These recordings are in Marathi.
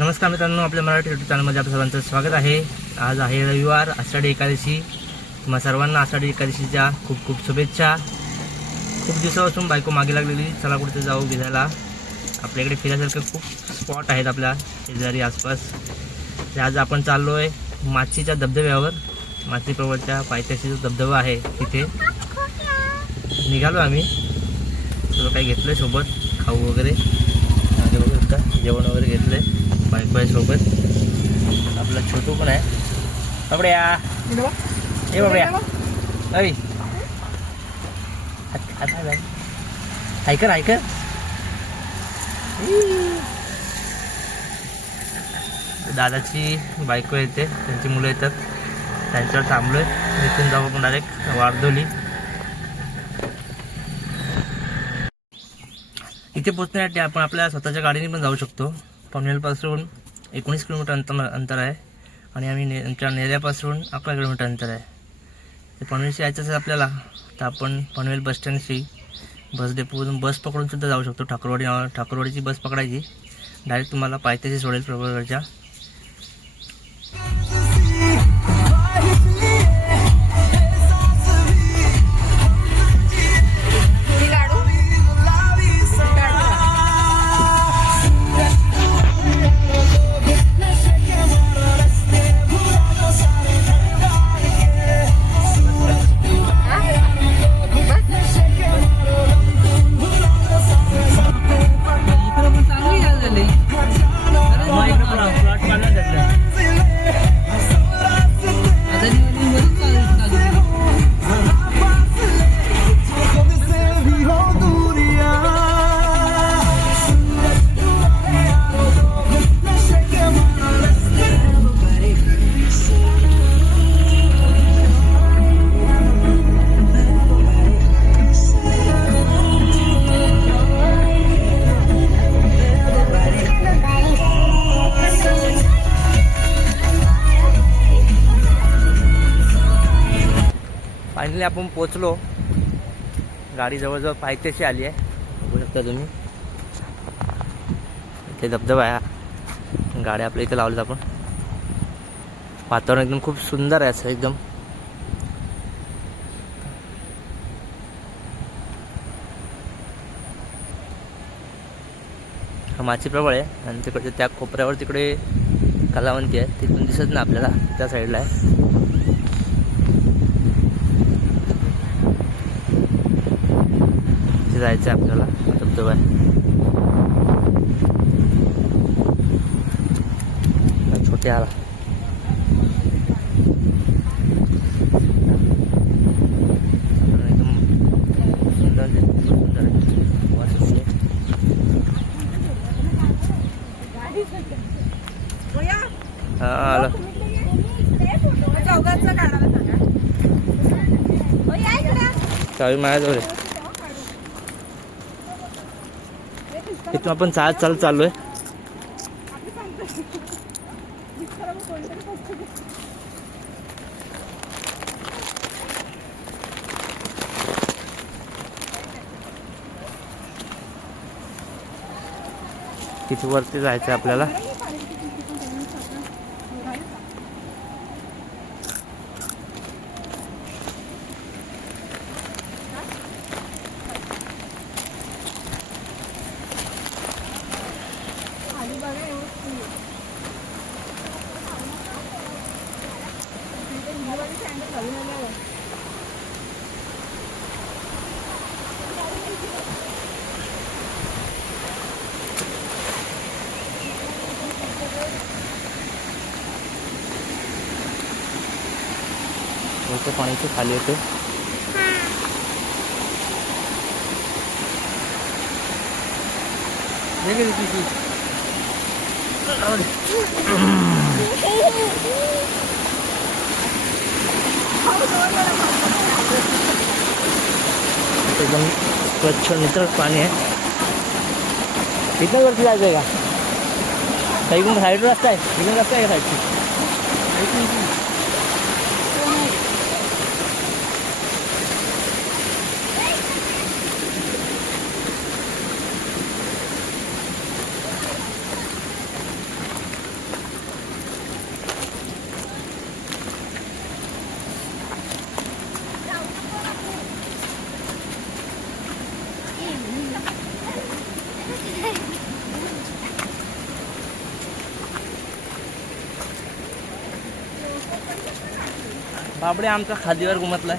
नमस्कार मित्रांनो आपल्या मराठी युट्यूब चॅनलमध्ये आपल्या सर्वांचं स्वागत आहे. आज आहे रविवार आषाढी एकादशी. तुम्हाला सर्वांना आषाढी एकादशीच्या खूप खूप शुभेच्छा. खूप दिवसापासून बायको मागे लागलेली चला कुठे जाऊ फिरायला आपल्याकडे फिरायसारखे खूप स्पॉट आहेत आपल्या शेजारी आसपास. आज आपण चाललो आहे माचीच्या धबधब्यावर. माची पायथ्याशी पायथ्याशीचा धबधबा आहे तिथे. निघालो आम्ही. सगळं काही घेतलं सोबत खाऊ वगैरे. जेवण वगैरे घेतलं आहे बायको आहे सोबत. आपला छोटू पण आहे. बाबड्या. ए बाबड्या. अरे. ऐकर ऐकर दादाची बायको येते. त्यांची मुलं येतात. त्यांच्यावर थांबलोय. इथून जाऊ आपण डायरेक्ट वारदोली इथे पोचण्यासाठी आपण आपल्या स्वतःच्या गाडीने पण जाऊ शकतो. पनवेलपासून एकोणीस किलोमीटर अंतर अंतर आहे आणि आम्ही ने आमच्या नेऱ्यापासून अकरा किलोमीटर अंतर आहे. ते पनवेलशी यायचं असेल आपल्याला तर आपण पनवेल बसस्टँडशी बस डेपोवरून बस पकडून सुद्धा जाऊ शकतो. ठाकरवाडी ठाकरवाडीची बस पकडायची. डायरेक्ट तुम्हाला पायथ्याशी सोडेल प्रभागडच्या. फायनली आपण पोचलो. गाडी जवळजवळ पायथ्याशी आली आहे. बघू शकता तुम्ही. इथे धबधबा आहे गाड्या आपल्या इथे लावल्यात आपण. वातावरण एकदम खूप सुंदर आहे असं एकदम. हा माची प्रबळ आहे आणि तिकडे त्या कोपऱ्यावर तिकडे कलावंती आहे. तिथून दिसत ना आपल्याला त्या साईडला आहे. जायचं आहे आपल्याला धबधबा आहे हा छोटे आला एकदम सुंदर आहे, खूप सुंदर आहे. वास येते. हा आलं चावी माझ्याजवळ आहे. इथून आपण चालत चालू आहे तिथे वरती जायचं आपल्याला? इथे पाण्याची खाली येते. एकदम स्वच्छ नितळ पाणी आहे. इथं वरती जायचं आहे का? का इकडून साईड रस्ता आहे. इकडून रस्ता आहे का साईडची? बापडे आमचा खादीवर घुमतलाय.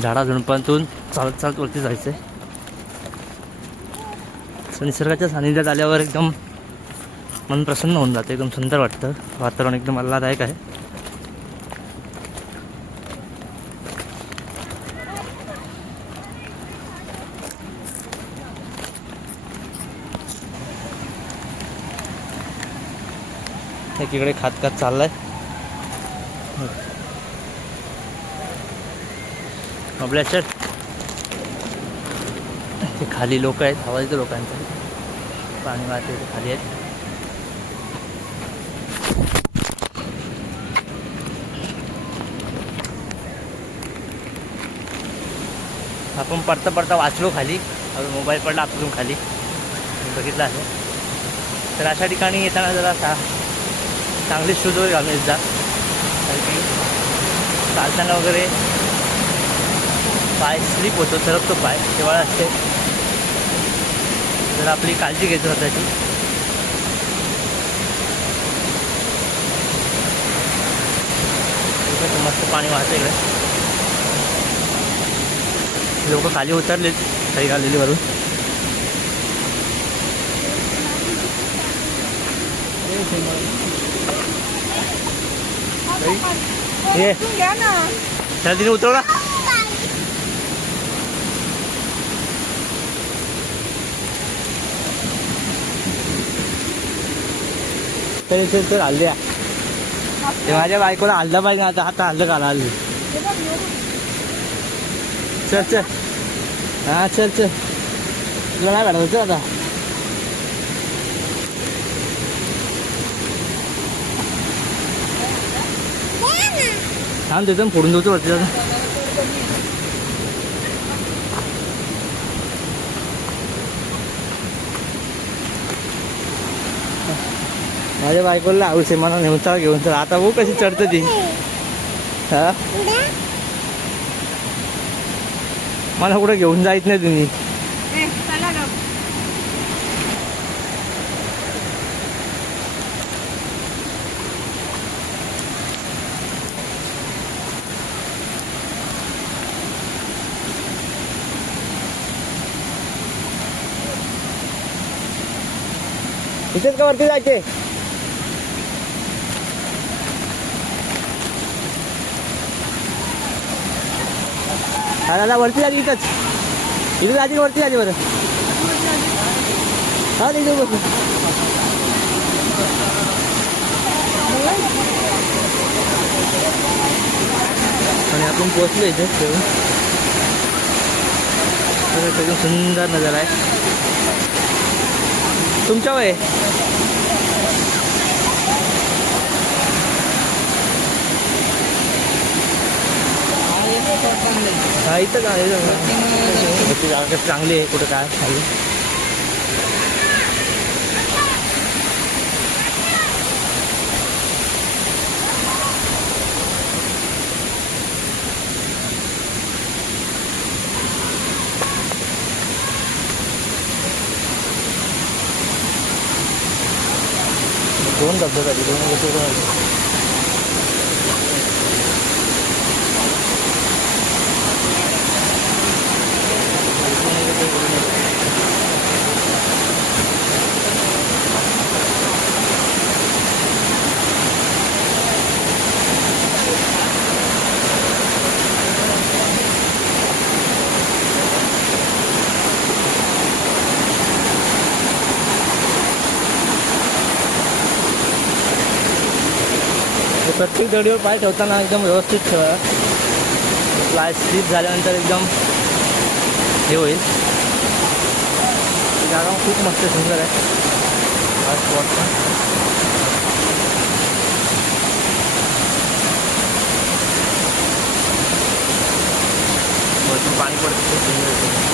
झाडा झुडपांतून चालत चालत वरती जायचं आहे निसर्गाच्या सानिध्यात आल्यावर एकदम मन प्रसन्न होऊन जातं एकदम सुंदर वाटतं. वातावरण एकदम आल्हादायक आहे. एकीकडे खात खात चाललाय. आपल्या ते खाली लोक आहेत आवाज येतो लोकांचा. पाणी वाहते ते खाली आहेत. आपण पडता पडता वाचलो खाली. आपण मोबाईल पडला आपण खाली. बघितलं आहे. तर अशा ठिकाणी येताना जरा सा चांगले शूज वगैरे घालून येत जा. कारण चालताना वगैरे पाय स्लिप होतो सरकतो पाय तेव्हा असते. तर आपली काळजी घ्यायची स्वतःची. मस्त पाणी वाहतं इकडे. लोक खाली उतरलेत काही घालेली वरून. ये घ्या ना त्याला तिने उतरवला तरी हल्ल्या माझ्या बायकोला हल्ला पाहिजे आता आता हल्लं घाला हल्ली चल चल. हा चल चल. तुला नाही भेटत होतं आता? थांब देतो फोडून देतो वरती आता माझ्या बायकोला आवडते मला नेऊन चला घेऊन चला. आता बघू कशी चढतं ती. हा? मला कुठं घेऊन जायच नाही तुम्ही. इथेच का वरती जायचे? दादा वरती जायची इथंच. इथं जायची वरती आली बरं. हा तिथे बस आणि आपण पोहोचलो इथे. तेव्हा. तर एकदम सुंदर नजारा आहे. तुमच्या वय? हा इथं का इथं का? ती जागा कशी चांगली आहे कुठं काय? खाली. दोन धबधबे आहेत, दोन प्रत्येक दडीवर पाय ठेवताना एकदम व्यवस्थित ठेवा पाय स्लिप झाल्यानंतर एकदम हे होईल. जागा खूप मस्त सुंदर आहे. हा स्पॉट पण. पाणी पडतं खूप सुंदर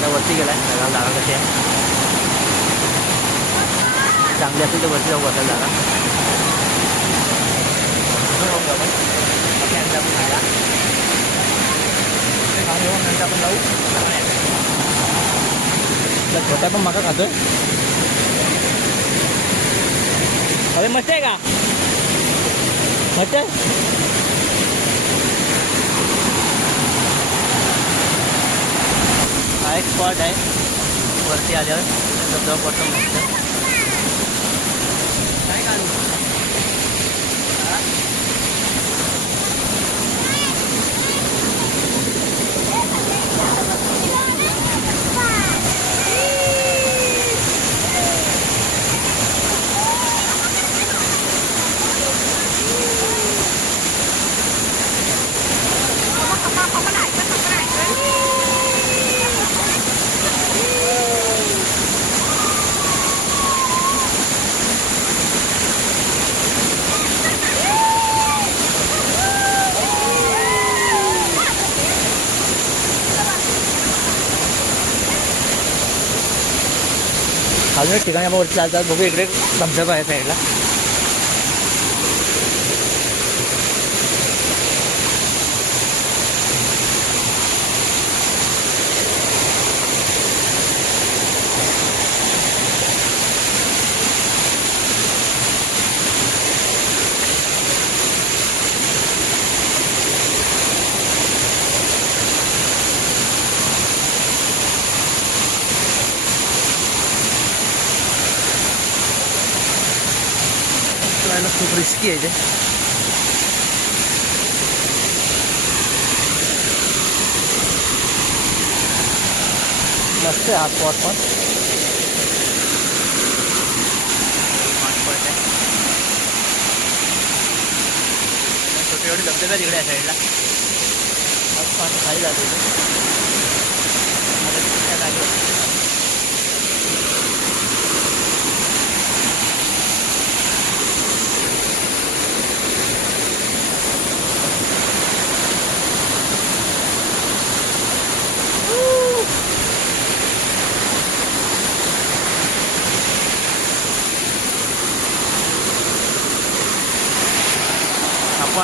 बघा जागा कशी आहे चांगली असेल तर वरती जाऊ बसायला जागा बघू आपण. बाकी नंतर आपण खायला. ते खाऊन घेऊ, नंतर आपण जाऊ त्या छोट्या पण माका खातोय अरे मस्त आहे का मस्त आहे? हा एक स्पॉट आहे. वरती आल्यावर धबधबा पडतो मस्त. काय काढू अजून ठिकाणी आपण वरती चालतात बघू इकडे धबधबा आहे साईडला करायला खूप रिस्की आहे ते मस्त आहे हा स्पॉट पण छोटे छोटे धबधबे आहेत इकडे या साईडला मस्त पाणी खाली जातो इथे आता तिथे त्या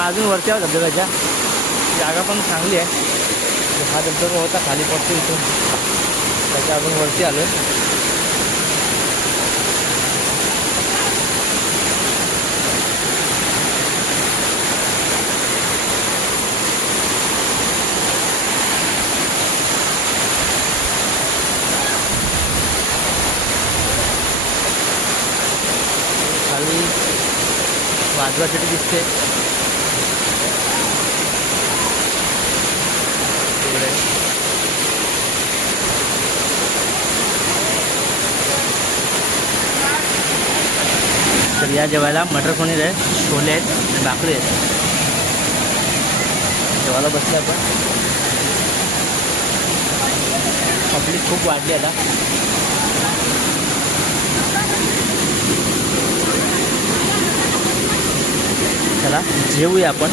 अजून वरती आहोत धबधब्याच्या जागा पण चांगली आहे. हा धबधबा होता खाली पडतो इथून. त्याच्या अजून वरती आलो. खाली वाजवासाठी दिसते तिकडे तर या जेवायला मटर पनीर आहे छोले आहेत आणि भाकरी आहेत. जेवायला बसलं आपण. पब्लिक खूप वाढली आता. चला जेवूया आपण.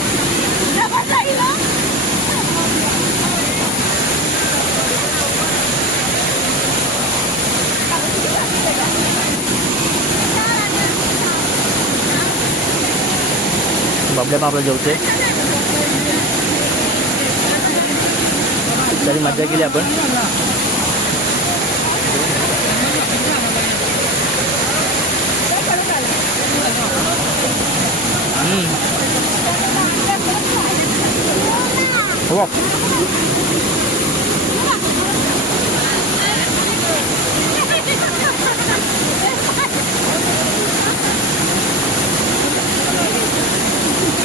बबड्या पण जेवते. तरी मजा केली आपण. हम्म. हो.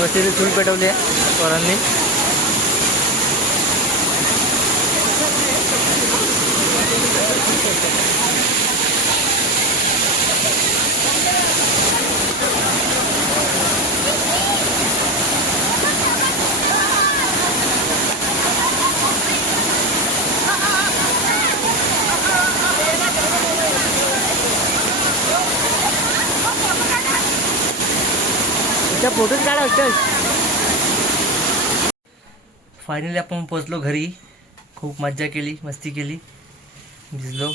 किती तिथे चूल पेटवली आहे पोरांनी. त्या फोटोच काढा चल. फायनली आपण पोचलो घरी. खूप मज्जा केली मस्ती केली. भिजलो.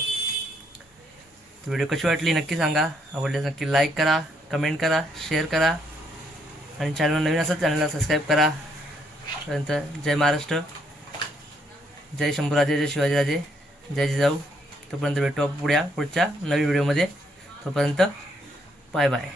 व्हिडिओ कशी वाटली नक्की सांगा. आवडल्यास नक्की लाईक करा कमेंट करा शेअर करा. आणि चॅनल नवीन असं चॅनलला सबस्क्राईब करा. नंतर जय महाराष्ट्र. जय शंभूराजे जय शिवाजीराजे जय जिजाऊ. तोपर्यंत भेटू आपण पुढ्या पुढच्या नवीन व्हिडिओमध्ये तोपर्यंत बाय बाय